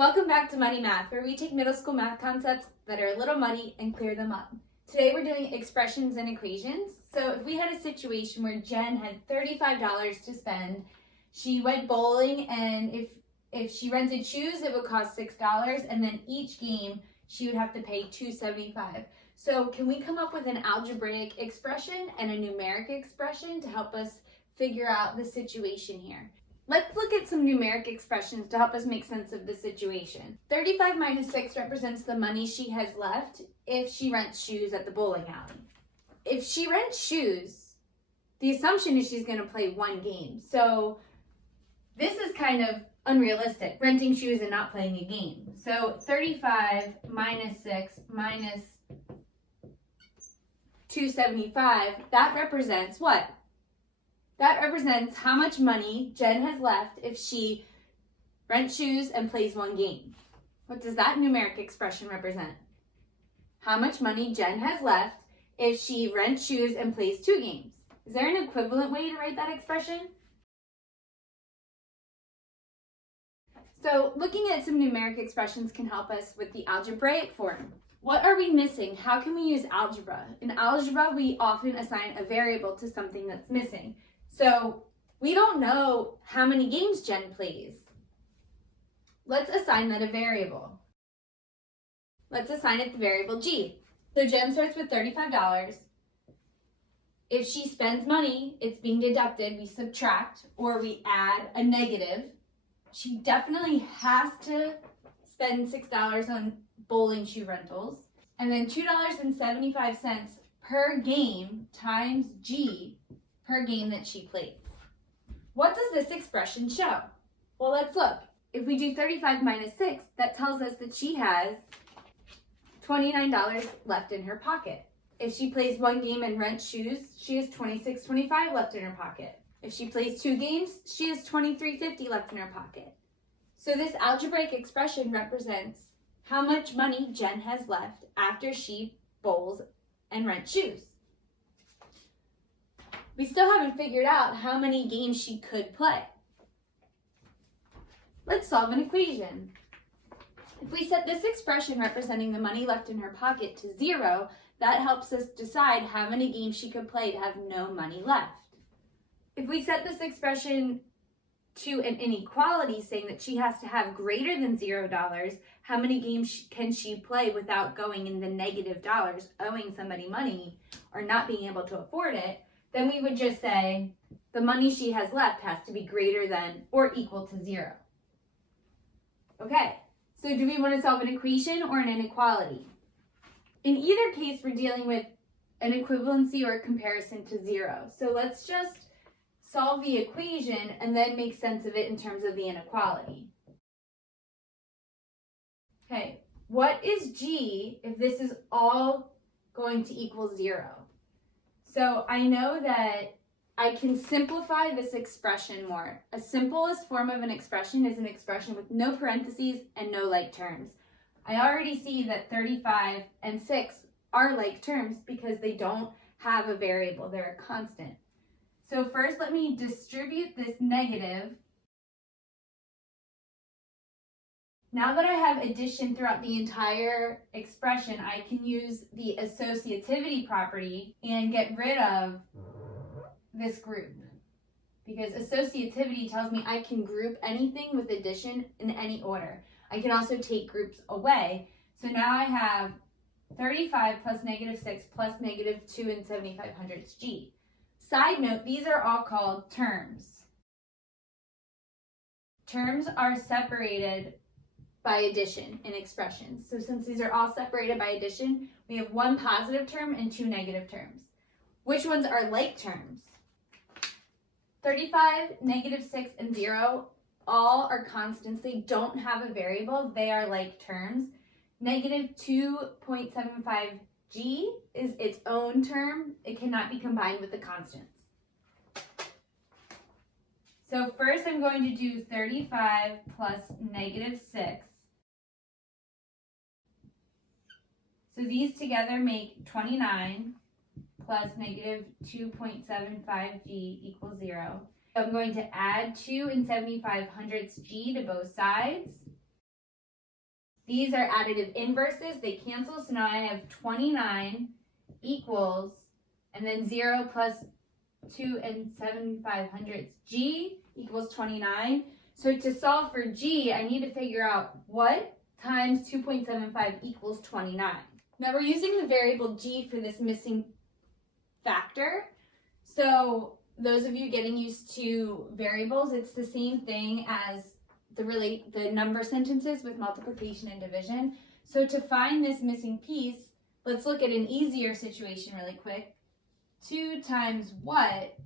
Welcome back to Muddy Math, where we take middle school math concepts that are a little muddy and clear them up. Today we're doing expressions and equations. So if we had a situation where Jen had $35 to spend, she went bowling, and if she rented shoes, it would cost $6, and then each game she would have to pay $2.75. So can we come up with an algebraic expression and a numeric expression to help us figure out the situation here? Let's look at some numeric expressions to help us make sense of the situation. 35 minus 6 represents the money she has left if she rents shoes at the bowling alley. If she rents shoes, the assumption is she's going to play one game. So this is kind of unrealistic, renting shoes and not playing a game. So 35 minus 6 minus 275, that represents what? That represents how much money Jen has left if she rents shoes and plays one game. What does that numeric expression represent? How much money Jen has left if she rents shoes and plays 2 games. Is there an equivalent way to write that expression? So looking at some numeric expressions can help us with the algebraic form. What are we missing? How can we use algebra? In algebra, we often assign a variable to something that's missing. So we don't know how many games Jen plays. Let's assign that a variable. Let's assign it the variable G. So Jen starts with $35. If she spends money, it's being deducted. We subtract or we add a negative. She definitely has to spend $6 on bowling shoe rentals. And then $2.75 per game times G per game that she plays. What does this expression show? Well, let's look. If we do 35 minus 6, that tells us that she has $29 left in her pocket. If she plays one game and rents shoes, she has $26.25 left in her pocket. If she plays 2 games, she has $23.50 left in her pocket. So this algebraic expression represents how much money Jen has left after she bowls and rents shoes. We still haven't figured out how many games she could play. Let's solve an equation. If we set this expression representing the money left in her pocket to 0, that helps us decide how many games she could play to have no money left. If we set this expression to an inequality, saying that she has to have greater than $0, how many games can she play without going in the negative dollars, owing somebody money or not being able to afford it, then we would just say the money she has left has to be greater than or equal to 0. Okay, so do we want to solve an equation or an inequality? In either case, we're dealing with an equivalency or a comparison to 0. So let's just solve the equation and then make sense of it in terms of the inequality. Okay, what is G if this is all going to equal 0? So I know that I can simplify this expression more. A simplest form of an expression is an expression with no parentheses and no like terms. I already see that 35 and 6 are like terms because they don't have a variable, they're a constant. So first let me distribute this negative. Now that I have addition throughout the entire expression, I can use the associativity property and get rid of this group. Because associativity tells me I can group anything with addition in any order. I can also take groups away. So now I have 35 plus negative 6 plus negative 2 and 7/500 G. Side note, these are all called terms. Terms are separated by addition in expressions. So since these are all separated by addition, we have 1 positive term and 2 negative terms. Which ones are like terms? 35, negative 6, and 0 all are constants. They don't have a variable. They are like terms. Negative 2.75 G is its own term. It cannot be combined with the constants. So first I'm going to do 35 plus negative 6. So these together make 29 plus negative 2.75 G equals 0. So I'm going to add 2 and 7/500 G to both sides. These are additive inverses. They cancel. So now I have 29 equals, and then 0 plus 2 and 7/500. G equals 29. So to solve for G, I need to figure out what times 2.75 equals 29. Now we're using the variable G for this missing factor. So those of you getting used to variables, it's the same thing as the number sentences with multiplication and division. So to find this missing piece, let's look at an easier situation really quick. 2 times what,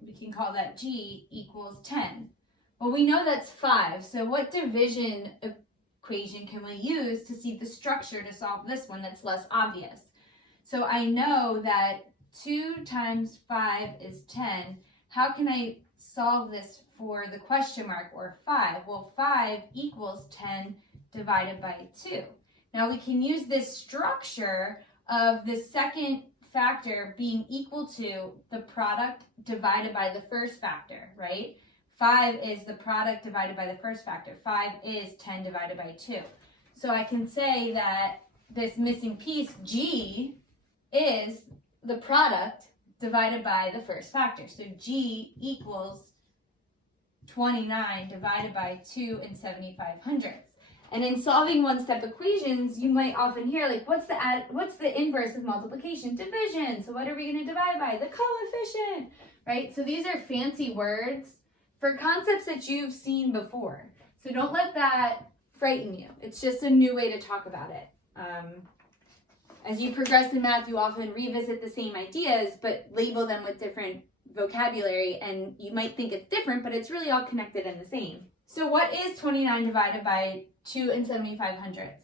we can call that G, equals 10. Well, we know that's 5, so what division equation can we use to see the structure to solve this one that's less obvious? So I know that 2 times 5 is 10. How can I solve this for the question mark, or 5? Well, 5 equals 10 divided by 2. Now we can use this structure of the second factor being equal to the product divided by the first factor, right? 5 is the product divided by the first factor. 5 is 10 divided by 2. So I can say that this missing piece, G, is the product divided by the first factor. So G equals 29 divided by 2 and 7/500. And in solving one-step equations, you might often hear, like, what's the inverse of multiplication? Division. So what are we going to divide by? The coefficient, right? So these are fancy words for concepts that you've seen before. So don't let that frighten you. It's just a new way to talk about it. As you progress in math, you often revisit the same ideas, but label them with different vocabulary, and you might think it's different, but it's really all connected and the same. So what is 29 divided by 2 and 7/500?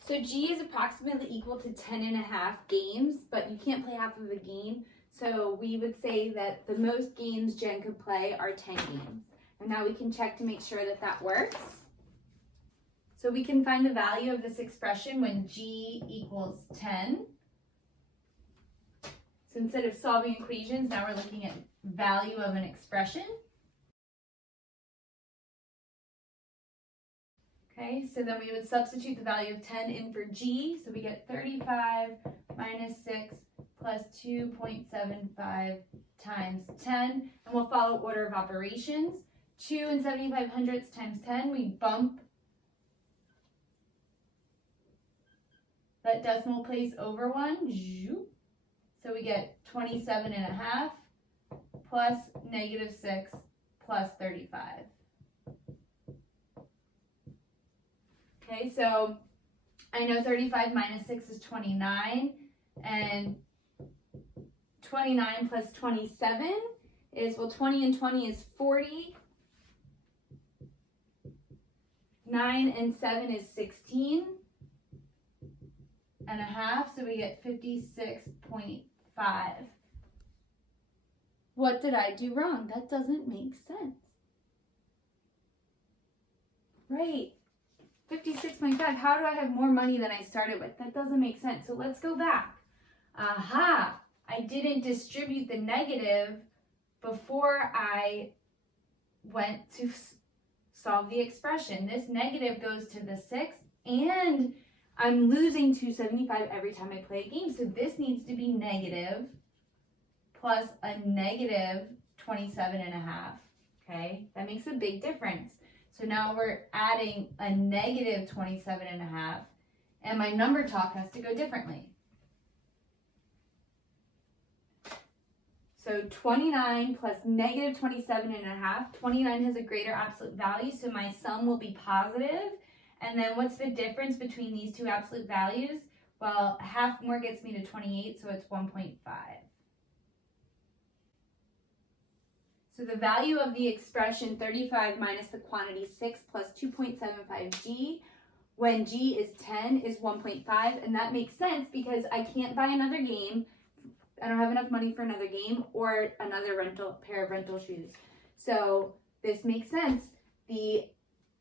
So G is approximately equal to 10.5 games, but you can't play half of a game. So we would say that the most games Jen could play are 10 games. And now we can check to make sure that that works. So we can find the value of this expression when G equals 10. So instead of solving equations, now we're looking at value of an expression. Okay, so then we would substitute the value of 10 in for G. So we get 35 minus 6 plus 2.75 times 10. And we'll follow order of operations. 2 and 7/500 times 10, we bump that decimal place over 1. So we get 27.5 plus -6 plus 35. Okay, so I know 35 minus 6 is 29, and 29 plus 27 is, well, 20 and 20 is 40. 9 and 7 is 16.5, so we get 56.5. What did I do wrong? That doesn't make sense. Right, 56.5. How do I have more money than I started with? That doesn't make sense. So let's go back. Aha, I didn't distribute the negative before I went to solve the expression. This negative goes to the 6, and I'm losing 275 every time I play a game. So this needs to be negative plus a negative 27.5. Okay, that makes a big difference. So now we're adding a negative 27.5, and my number talk has to go differently. So 29 plus negative 27.5. 29 has a greater absolute value, so my sum will be positive. And then what's the difference between these two absolute values? Well, half more gets me to 28, so it's 1.5. So the value of the expression 35 minus the quantity 6 plus 2.75 G, when G is 10, is 1.5. And that makes sense because I can't buy another game. I don't have enough money for another game or another pair of rental shoes. So this makes sense. The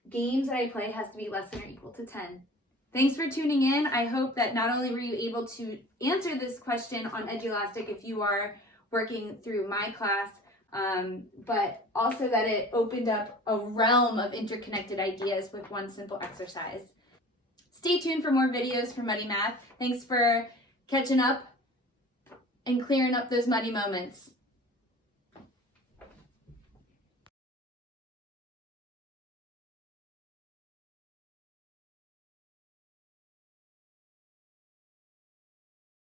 games that I play has to be less than or equal to 10. Thanks for tuning in. I hope that not only were you able to answer this question on Edulastic if you are working through my class, but also that it opened up a realm of interconnected ideas with one simple exercise. Stay tuned for more videos from Muddy Math. Thanks for catching up and clearing up those muddy moments.